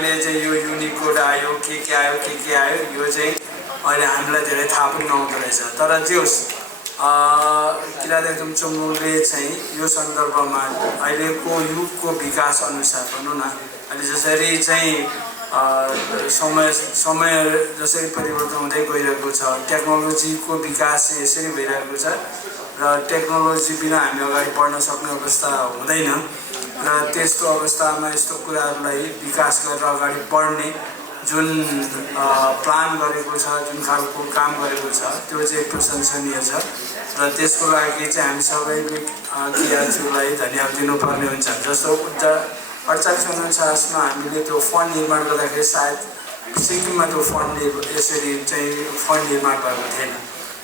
अहिले चाहिँ यो युनिकोड आयो के आयो के आयो यो चाहिँ अहिले हामीलाई धेरै थाहा पनि नहुँदो रहेछ। तर जे होस् किराँत चुम्बुङले चाहिँ यो सन्दर्भमा अहिलेको युगको विकास अनुसार भनौँ न, अहिले जसरी चाहिँ समय जसरी परिवर्तन हुँदै गइरहेको छ, टेक्नोलोजीको विकास यसरी भइरहेको छ र टेक्नोलोजी बिना हामी अगाडि बढ्न सक्ने अवस्था हुँदैन र त्यस्तो अवस्थामा यस्तो कुराहरूलाई विकास गरेर अगाडि बढ्ने जुन प्लान गरेको छ, जुन खालको काम गरेको छ त्यो चाहिँ प्रशंसनीय छ र त्यसको लागि चाहिँ हामी सबैले किराँतज्यूलाई धन्यवाद दिनुपर्ने हुन्छ। जस्तो 48-49मा हामीले त्यो फन्ड निर्माण गर्दाखेरि सायद सिक्किममा त्यो फन्ड यसरी चाहिँ फन्ड निर्माण भएको थिएन।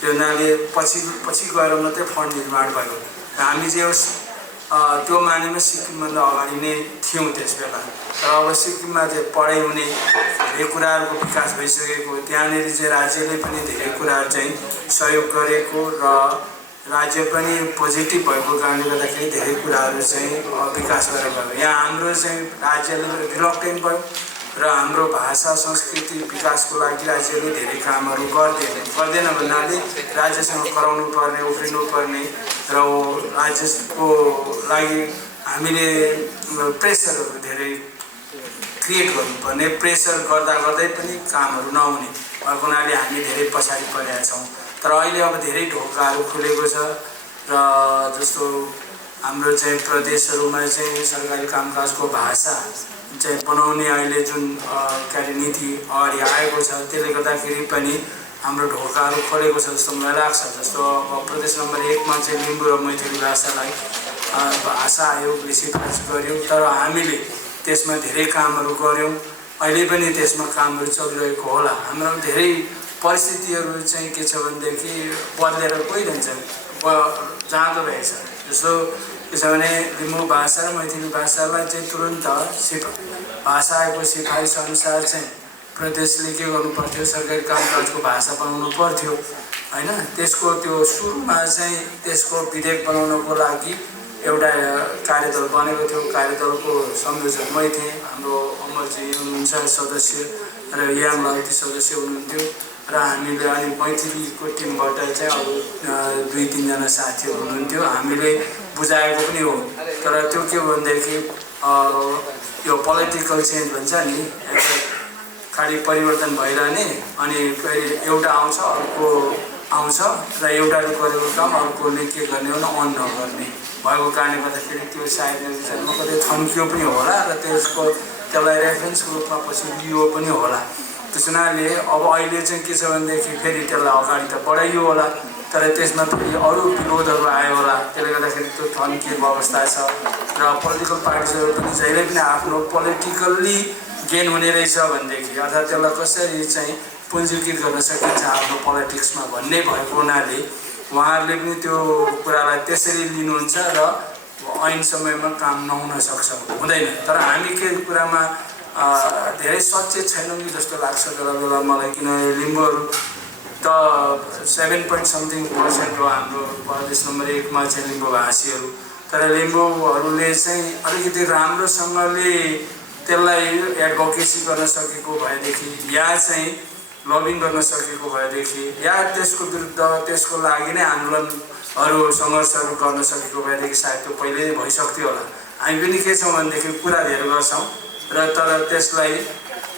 त्यो हुनाले पछि गएर मात्रै फन्ड निर्माण भएको। हामी चाहिँ त्यो मानेमा सिक्किमभन्दा अगाडि नै थियौँ त्यस बेला। तर अब सिक्किममा चाहिँ पढाइ हुने धेरै कुराहरूको विकास भइसकेको, त्यहाँनिर चाहिँ राज्यले पनि धेरै कुराहरू चाहिँ सहयोग गरेको र राज्य पनि पोजिटिभ भएको कारणले गर्दाखेरि धेरै कुराहरू चाहिँ विकास गरेर गयो। यहाँ हाम्रो चाहिँ राज्यले रिलक्टेन्ट भयो र हाम्रो भाषा संस्कृति विकासको लागि राज्यले धेरै कामहरू गर्दैन भन्नाले राज्यसँग कराउनु पर्ने, उफ्रिनु पर्ने र राज्यको लागि हामीले प्रेसरहरू धेरै क्रिएट गर्नुपर्ने, प्रेसर गर्दै पनि कामहरू नहुने भएको हुनाले हामी धेरै पछाडि परेका छौँ। तर अहिले अब धेरै ढोकाहरू खुलेको छ र जस्तो हाम्रो चाहिँ प्रदेशहरूमा चाहिँ सरकारी कामकाजको भाषा चाहिँ बनाउने अहिले जुन नीति अगाडि आएको छ त्यसले गर्दाखेरि पनि हाम्रो ढोकाहरू खोलेको छ जस्तो मलाई लाग्छ। जस्तो अब प्रदेश नम्बर 1 मा चाहिँ लिम्बू र मैथिली भाषालाई भाषा आयोगले सिफारिस गर्यो, तर हामीले त्यसमा धेरै कामहरू गऱ्यौँ। अहिले पनि त्यसमा कामहरू चलिरहेको होला। हाम्रो धेरै परिस्थितिहरू चाहिँ के छ भनेदेखि बदलेर गइरहन्छ, जाँदो रहेछ। जस्तो के छ भने लिम्बू भाषा र मैथिली भाषालाई चाहिँ तुरन्त भाषा आयोगको सिफारिस अनुसार चाहिँ प्रदेशले के गर्नु पर्थ्यो, सरकारी कामकाजको भाषा बनाउनु पर्थ्यो हैन। त्यसको त्यो सुरुमा चाहिँ त्यसको विधेयक बनाउनको लागि एउटा कार्यदल बनेको थियो। कार्यदलको संयोजक मै थिएँ, हाम्रो अमरजी हुनुहुन्छ सदस्य र याम लाउती सदस्य हुनुहुन्थ्यो र हामीले अनि मैथिलीको टिमबाट चाहिँ अरू 2-3 जना साथीहरू हुनुहुन्थ्यो। हामीले बुझाएको पनि हो, तर त्यो के भनेदेखि यो पोलिटिकल चेन्ज भन्छ नि, खालि परिवर्तन भइरहने अनि फेरि एउटा आउँछ अर्को आउँछ र एउटाले गरेको काम अर्कोले के गर्ने हो अन नगर्ने भएको कारणले गर्दाखेरि त्यो सायद विषयमा कतै थन्कियो पनि होला र त्यसलाई रेफरेन्सको रूपमा पछि लियो पनि होला। त्यस हुनाले अब अहिले चाहिँ के छ भनेदेखि फेरि त्यसलाई अगाडि त बढाइयो होला, तर त्यसमा फेरि अरू विरोधहरू आयो होला। त्यसले गर्दाखेरि त्यो थन्किएको अवस्था छ र पोलिटिकल पार्टिजहरू पनि जहिले पनि आफ्नो पोलिटिकल्ली गेन हुने रहेछ भनेदेखि अर्थात् त्यसलाई कसरी चाहिँ पुञ्जीकृत गर्न सकिन्छ आफ्नो पोलिटिक्समा भन्ने भएको हुनाले उहाँहरूले पनि त्यो कुरालाई त्यसरी लिनुहुन्छ र ऐन समयमा काम नहुन सक्छ, हुँदैन। तर हामी के कुरामा धेरै सचेत छैनौँ कि जस्तो लाग्छ बेला बेला मलाई, किनभने लिम्बूहरू त 7.something% हो हाम्रो प्रदेश नम्बर 1 मा चाहिँ लिम्बू भाषीहरू। तर लिम्बूहरूले चाहिँ अलिकति राम्रोसँगले त्यसलाई एडभोकेसी गर्न सकेको भएदेखि या चाहिँ लबिङ गर्न सकेको भएदेखि या त्यसको विरुद्ध त्यसको लागि नै आन्दोलनहरू सङ्घर्षहरू गर्न सकेको भएदेखि सायद त्यो पहिल्यै भइसक्थ्यो होला। हामी पनि के छौँ भनेदेखि कुरा धेरै गर्छौँ र तर त्यसलाई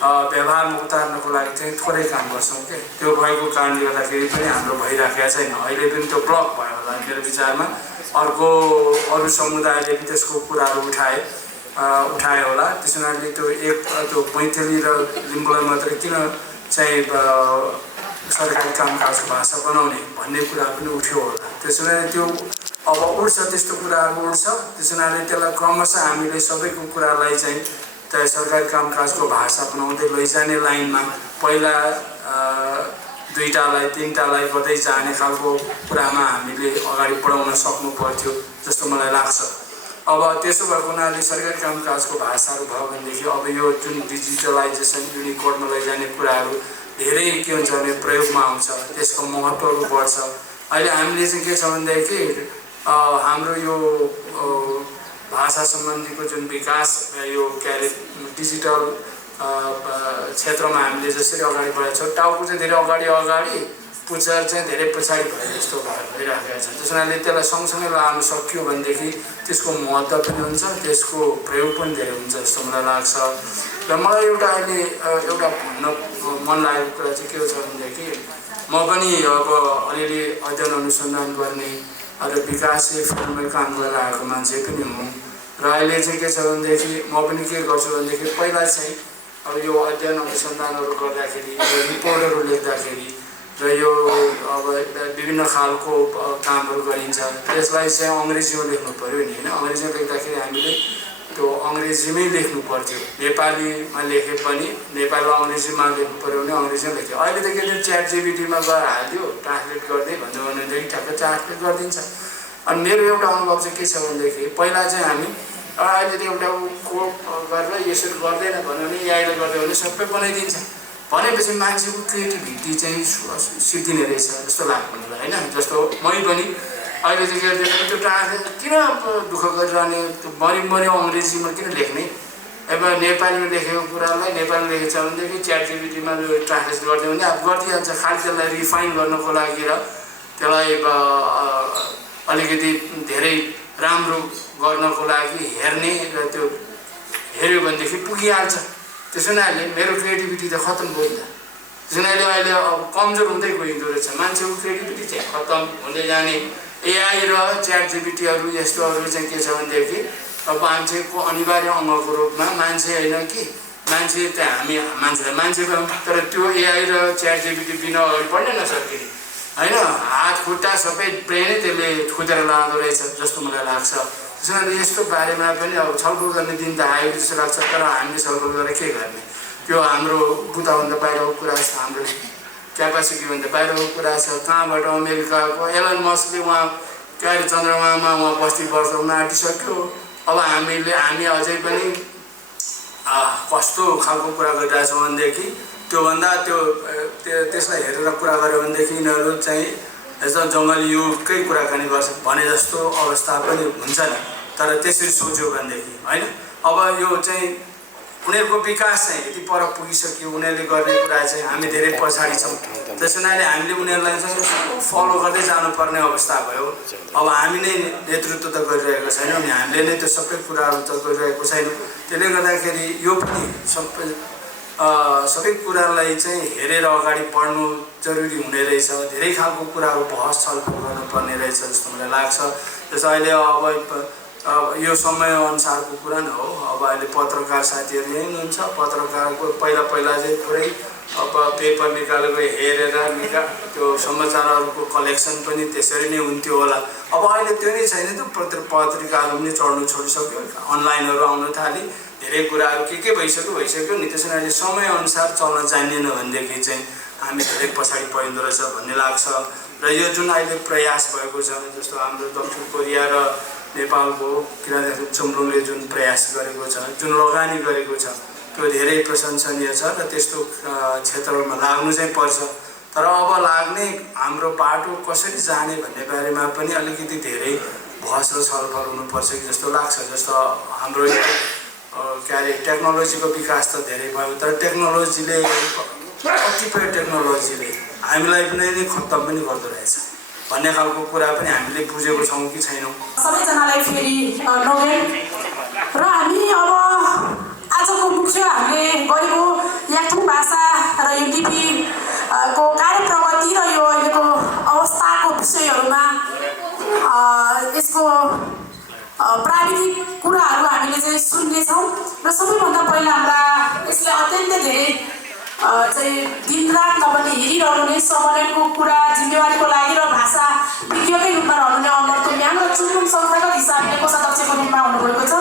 व्यवहारमा उतार्नको लागि चाहिँ थोरै काम गर्छौँ के। त्यो भएको कारणले गर्दाखेरि पनि हाम्रो भइराखेको छैन। अहिले पनि त्यो ब्लक भयो होला मेरो विचारमा। अरू समुदायले पनि त्यसको कुराहरू उठाए होला। त्यस हुनाले त्यो मैथिली र लिम्बूलाई मात्रै किन चाहिँ सरकारी कामकाजको भाषा बनाउने भन्ने कुरा पनि उठ्यो होला। त्यस हुनाले त्यो अब उठ्छ, त्यस्तो कुराहरू उठ्छ। त्यस हुनाले त्यसलाई क्रमशः हामीले सबैको कुरालाई चाहिँ सरकारी कामकाजको भाषा बनाउँदै लैजाने लाइनमा पहिला 2टालाई 3टालाई गर्दै जाने खालको कुरामा हामीले अगाडि बढाउन सक्नु पर्थ्यो जस्तो मलाई लाग्छ। अब त्यसो भएको हुनाले सरकारी कामकाजको भाषाहरू भयो भनेदेखि अब यो जुन डिजिटलाइजेसन युनिकोडमा लैजाने कुराहरू धेरै के हुन्छ भने प्रयोगमा आउँछ, त्यसको महत्त्वहरू बढ्छ। अहिले हामीले चाहिँ के छ भनेदेखि हाम्रो यो भाषा सम्बन्धीको जुन विकास यो के अरे डिजिटल क्षेत्रमा हामीले जसरी अगाडि बढेका छौँ टाउको चाहिँ धेरै अगाडि पुच्छर चाहिँ धेरै पछाडि भए जस्तो भइराखेको छ। त्यस कारणले त्यसलाई सँगसँगै लानु सक्यो भनेदेखि त्यसको महत्त्व पनि हुन्छ, त्यसको प्रयोग पनि धेरै हुन्छ जस्तो मलाई लाग्छ। र मलाई एउटा अहिले एउटा भन्न मन लागेको कुरा चाहिँ के छ भनेदेखि म पनि अब अलिअलि अध्ययन अनुसन्धान गर्ने र विकासशील फिल्डमै काम गरेर आएको मान्छे पनि हुँ। र अहिले चाहिँ के छ भनेदेखि म पनि के गर्छु भनेदेखि पहिला चाहिँ अब यो अध्ययन अनुसन्धानहरू गर्दाखेरि रिपोर्टहरू लेख्दाखेरि र यो अब विभिन्न खालको कामहरू गरिन्छ त्यसलाई चाहिँ अङ्ग्रेजीमा लेख्नु पऱ्यो नि होइन। अङ्ग्रेजीमा लेख्दाखेरि हामीले त्यो अङ्ग्रेजीमै लेख्नु पर्थ्यो, नेपालीमा लेखे पनि नेपालीमा अङ्ग्रेजीमा लेख्नु पऱ्यो भने अङ्ग्रेजीमा लेख्यो। अहिले त के अरे च्याट जिपिटीमा गएर हाल्यो ट्रान्सलेट गर्दै भन्यो भनेदेखि ठ्याक्कै ट्रान्सलेट गरिदिन्छ। अनि मेरो एउटा अनुभव चाहिँ के छ भनेदेखि पहिला चाहिँ हामी अहिले त एउटा कोड गरेर यसरी गर्दैन भन्यो भने एआईले गर्यो भने सबै बनाइदिन्छ। भनेपछि मान्छेको क्रिएटिभिटी चाहिँ सिद्धिने रहेछ जस्तो लाग्यो मलाई होइन। जस्तो मै पनि अहिले चाहिँ के गर्दैन त्यो ट्रान्सलेट किन दुःख गरिरहने, त्यो मरि अङ्ग्रेजीमा किन लेख्ने। अब नेपालीमा लेखेको कुरालाई नेपालीमा लेखेको छ भनेदेखि च्याट जिपिटीमा ट्रान्सलेट गरिदियो भने अब गरिदिइहाल्छ। खालि त्यसलाई रिफाइन गर्नको लागि र त्यसलाई अलिकति धेरै राम्रो गर्नको लागि हेर्ने र त्यो हेऱ्यो भनेदेखि पुगिहाल्छ। त्यसो हुनाले मेरो क्रिएटिभिटी त खत्तम भयो नि त। त्यसो हुनाले अहिले अब कमजोर हुँदै गइँदो रहेछ मान्छेको क्रिएटिभिटी चाहिँ खत्तम हुँदै जाने। एआई र च्याट जिपिटीहरू यस्तोहरू चाहिँ के छ भनेदेखि अब मान्छेको अनिवार्य अङ्गको रूपमा मान्छे होइन कि मान्छे त हामी मान्छेको तर त्यो एआई र च्याट जिपिटी बिना अगाडि बढ्नै नसकिने होइन। हात खुट्टा सबै ब्रेनै त्यसले खुदेर लाँदो रहेछ जस्तो मलाई लाग्छ। त्यसो कारणले यस्तो बारेमा पनि अब छलफल गर्ने दिन त आयो जस्तो लाग्छ। तर हामीले छलफल गरेर के गर्ने, त्यो हाम्रो बुझाउनु त बाहिरको कुरा छ, हाम्रो क्यापासिटी भने त बाहिरको कुरा छ। कहाँबाट अमेरिकाको एलन मस्कले उहाँ के अरे चन्द्रमामा उहाँ बस्ती वर्षमा आँटिसक्यो। अब हामी अझै पनि कस्तो खालको कुरा गरिरहेछौँ भनेदेखि त्योभन्दा त्यसलाई हेरेर कुरा गऱ्यो भनेदेखि यिनीहरू चाहिँ यस्तो जङ्गली युगकै कुराकानी गर्छ भने जस्तो अवस्था पनि हुन्छ नि। तर त्यसरी सोच्यो भनेदेखि होइन। अब यो चाहिँ उनीहरूको विकास चाहिँ यति पर पुगिसक्यो, उनीहरूले गर्ने कुरा चाहिँ हामी धेरै पछाडि छौँ। त्यस हुनाले हामीले उनीहरूलाई चाहिँ फलो गर्दै जानुपर्ने अवस्था भयो। अब हामी नै नेतृत्व त गरिरहेको छैनौँ नि, हामीले नै त्यो सबै कुराहरू त गरिरहेको छैनौँ। त्यसले गर्दाखेरि यो पनि सबै कुरालाई चाहिँ हेरेर अगाडि बढ्नु जरुरी हुने रहेछ। धेरै खालको कुराहरू बहस छलफल गर्नुपर्ने रहेछ जस्तो मलाई लाग्छ। जस्तो अहिले अब यो समय अनुसारको कुरा न हो। अब अहिले पत्रकार साथीहरू यही हुनुहुन्छ। पत्रकारको पहिला चाहिँ पुरै अब पेपर निकालेको हेरेर त्यो समाचारहरूको कलेक्सन पनि त्यसरी नै हुन्थ्यो होला। अब अहिले त्यो नै छैन। त्यो पत्रिकाहरू पनि चढ्नु छोडिसक्यो, अनलाइनहरू आउन थाले, धेरै कुराहरू के भइसक्यो नि। त्यसो हुनाले समयअनुसार चल्न जानिएन भनेदेखि चाहिँ हामी धेरै पछाडि परिँदो रहेछ भन्ने लाग्छ। र यो जुन अहिले प्रयास भएको छ जस्तो हाम्रो दक्षिण कोरिया र नेपालको किराँत चुम्लुङले जुन प्रयास गरेको छ, जुन लगानी गरेको छ, त्यो धेरै प्रशंसनीय छ र त्यस्तो क्षेत्रमा लाग्नु चाहिँ पर्छ। तर अब लाग्ने हाम्रो बाटो कसरी जाने भन्ने बारेमा पनि अलिकति धेरै बहस र छलफल हुनुपर्छ कि जस्तो लाग्छ। जस्तो हाम्रो के अरे टेक्नोलोजीको विकास त धेरै भयो, तर टेक्नोलोजीले कतिपय टेक्नोलोजीले हामीलाई पनि खत्तम पनि गर्दो रहेछ भन्ने खालको कुरा पनि हामीले बुझेको छौँ कि छैनौँ। सबैजनालाई फेरि नोभेल र हामी अब आजको मुख्य हामीले गरेको याक्थुङ भाषा र यो लिपिको कार्य प्रगति र यो अहिलेको अवस्थाको विषयहरूमा यसको प्राविधिक कुराहरू हामीले चाहिँ सुन्नेछौँ। र सबैभन्दा पहिला हाम्रा यसले अत्यन्तै धेरै चाहिँ दिनरात नभने हेरिरहने समन्वयको कुरा जिम्मेवारीको लागि र भाषा विज्ञकै रूपमा रहनुहुने अमर तुल्याङ र चुम्लुङ संस्थागत हिसाबले कोषाध्यक्षको रूपमा हुनुभएको छ।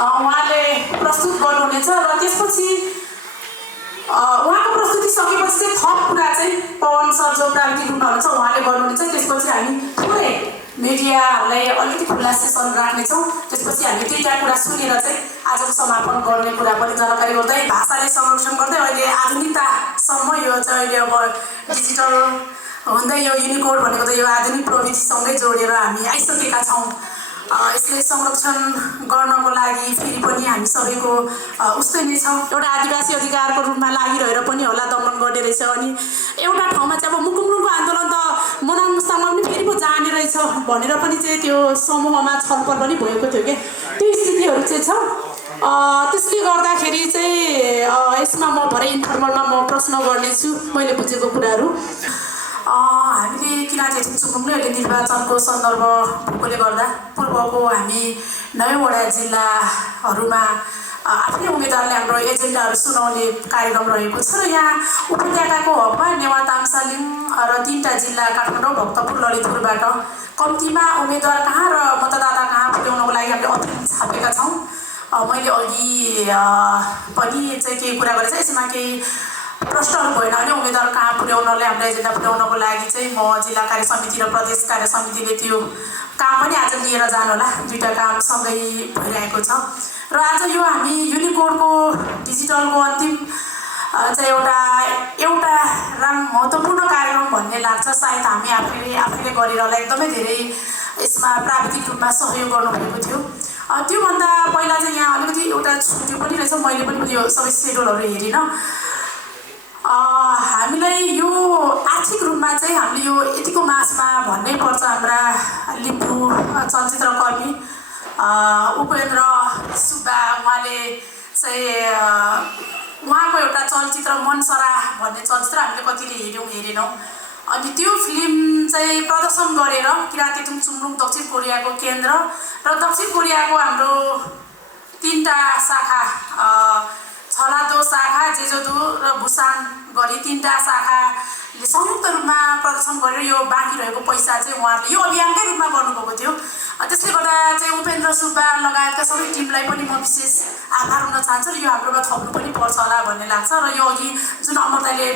उहाँले प्रस्तुत गर्नुहुनेछ र त्यसपछि उहाँको प्रस्तुति सकेपछि चाहिँ थप कुरा चाहिँ पवन सर जो प्राविधिक रूपमा हुनुहुन्छ उहाँले गर्नुहुनेछ। त्यसपछि हामी थोरै मिडियाहरूलाई अलिकति खुल्ला सेसन राख्नेछौँ। त्यसपछि हामी दुईवटा कुरा सुनेर चाहिँ आजको समापन गर्ने कुरा पनि जानकारी गर्दै भाषालाई संरक्षण गर्दै अहिले आधुनिकतासम्म यो चाहिँ अहिले अब डिजिटल हुँदै यो युनिकोड भनेको त यो आधुनिक प्रविधिसँगै जोडेर हामी आइसकेका छौँ। यसलाई संरक्षण गर्नको लागि फेरि पनि हामी सबैको उस्तै नै छ। एउटा आदिवासी अधिकारको रूपमा लागिरहेर पनि होला दमन गर्ने रहेछ। अनि एउटा ठाउँमा चाहिँ अब मुकुङको आन्दोलन त मनाङ मुस्ताङमा पनि फेरि पो जाने रहेछ भनेर पनि चाहिँ त्यो समूहमा छलफल पनि भएको थियो क्या, त्यो स्थितिहरू चाहिँ छ। त्यसले गर्दाखेरि चाहिँ यसमा म भरे इन्फर्मलमा म प्रश्न गर्नेछु मैले बुझेको कुराहरू। हामीले किन चाहिँ चुम्बुङले अहिले निर्वाचनको सन्दर्भ भएकोले गर्दा पूर्वको हामी 9वटा जिल्लाहरूमा आफ्नै उम्मेदवारले हाम्रो एजेन्डाहरू सुनाउने कार्यक्रम रहेको छ र यहाँ उपत्यकाको हकमा नेवा तामसालिङ र 3टा जिल्ला काठमाडौँ भक्तपुर ललितपुरबाट कम्तीमा उम्मेदवार कहाँ र मतदाता कहाँ पुर्याउनको लागि हामीले अपिल छापेका छौँ। मैले अघि पनि चाहिँ केही कुरा गरेको छ, यसमा केही प्रश्नहरू भएन भने उम्मेदवार कहाँ पुर्याउनलाई हाम्रो एजेन्डा पुर्याउनको लागि चाहिँ म जिल्ला कार्य समिति र प्रदेश कार्य समितिले त्यो काम पनि आज लिएर जानु होला। 2टा काम सँगै भइरहेको छ र आज यो हामी युनिकोडको डिजिटलको अन्तिम चाहिँ एउटा महत्त्वपूर्ण कार्यक्रम भन्ने लाग्छ। सायद हामी आफैले गरेरलाई एकदमै धेरै यसमा प्राविधिक रूपमा सहयोग गर्नुभएको थियो। त्योभन्दा पहिला चाहिँ यहाँ अलिकति एउटा छुट्यो पनि रहेछ, मैले पनि यो सबै सेड्युलहरू हेरिनँ। हामीलाई यो आर्थिक रूपमा चाहिँ हामीले यो यतिको मासमा भन्नै पर्छ। हाम्रा लिम्बू चलचित्रकर्मी उपेन्द्र सुब्बा उहाँले चाहिँ उहाँको एउटा चलचित्र मनसरा भन्ने चलचित्र हामीले कतिले हेरेनौँ। अनि त्यो फिल्म चाहिँ प्रदर्शन गरेर किराँत तेतुङ चुम्बुङ दक्षिण कोरियाको केन्द्र र दक्षिण कोरियाको हाम्रो 3टा शाखा छलादो शाखा जेजोदो र बुसान गरी 3टा शाखाले संयुक्त रूपमा प्रदर्शन गरेर यो बाँकी रहेको पैसा चाहिँ उहाँहरूले यो अभियानकै रूपमा गर्नुभएको थियो। त्यसले गर्दा चाहिँ उपेन्द्र सुब्बा लगायतका सबै टिमलाई पनि म विशेष आभार हुन चाहन्छु र यो हाम्रोमा थप्नु पनि पर्छ होला भन्ने लाग्छ। र यो अघि जुन अमरताले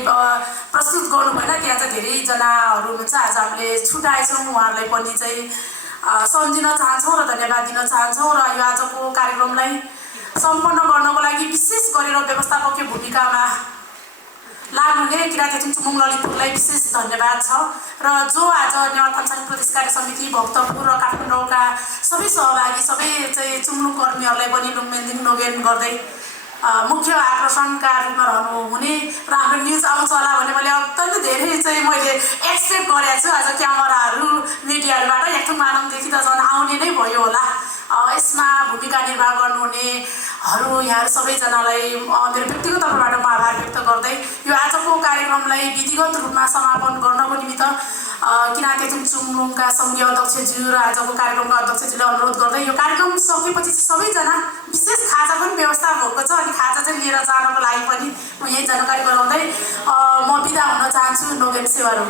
प्रस्तुत गर्नुभएन त्यहाँ चाहिँ धेरैजनाहरू हुनुहुन्छ, आज हामीले छुट्याएछौँ, उहाँहरूलाई पनि चाहिँ सम्झिन चाहन्छौँ र धन्यवाद दिन चाहन्छौँ। र यो आजको कार्यक्रमलाई सम्पन्न गर्नको लागि विशेष गरेर व्यवस्थापकीय भूमिकामा लाग्नुहुने किराँत तेतुङ चुम्बुङ ललितपुरलाई विशेष धन्यवाद छ। र जो आज नेवा तामसालिङ प्रदेश कार्य समिति भक्तपुर र काठमाडौँका सबै सहभागी सबै चाहिँ चुम्बुङ कर्मीहरूलाई पनि लुङमेन्दिङ नोगेन गर्दै मुख्य आकर्षणका रूपमा रहनुहुने र हाम्रो न्युज आउँछ होला भने मैले अत्यन्त धेरै चाहिँ मैले एक्सपेक्ट गरेको छु। आज क्यामेराहरू मिडियाहरूबाट एकथुङ मानवदेखि त झन् आउने नै भयो होला। यसमा भूमिका निर्वाह गर्नुहुनेहरू यहाँहरू सबैजनालाई मेरो व्यक्तिगत तर्फबाट म आभार व्यक्त गर्दै यो आजको कार्यक्रमलाई विधिगत रूपमा समापन गर्नको निमित्त किराँत तेतुङ चुम्बुङका सङ्घीय अध्यक्षज्यू र आजको कार्यक्रमका अध्यक्षज्यूले अनुरोध गर्दै यो कार्यक्रम सकेपछि सबैजना विशेष खाजा पनि व्यवस्था भएको छ। अनि खाजा चाहिँ लिएर जानको लागि पनि म यही जानकारी गराउँदै म बिदा हुन चाहन्छु। नोगेन सेवारो।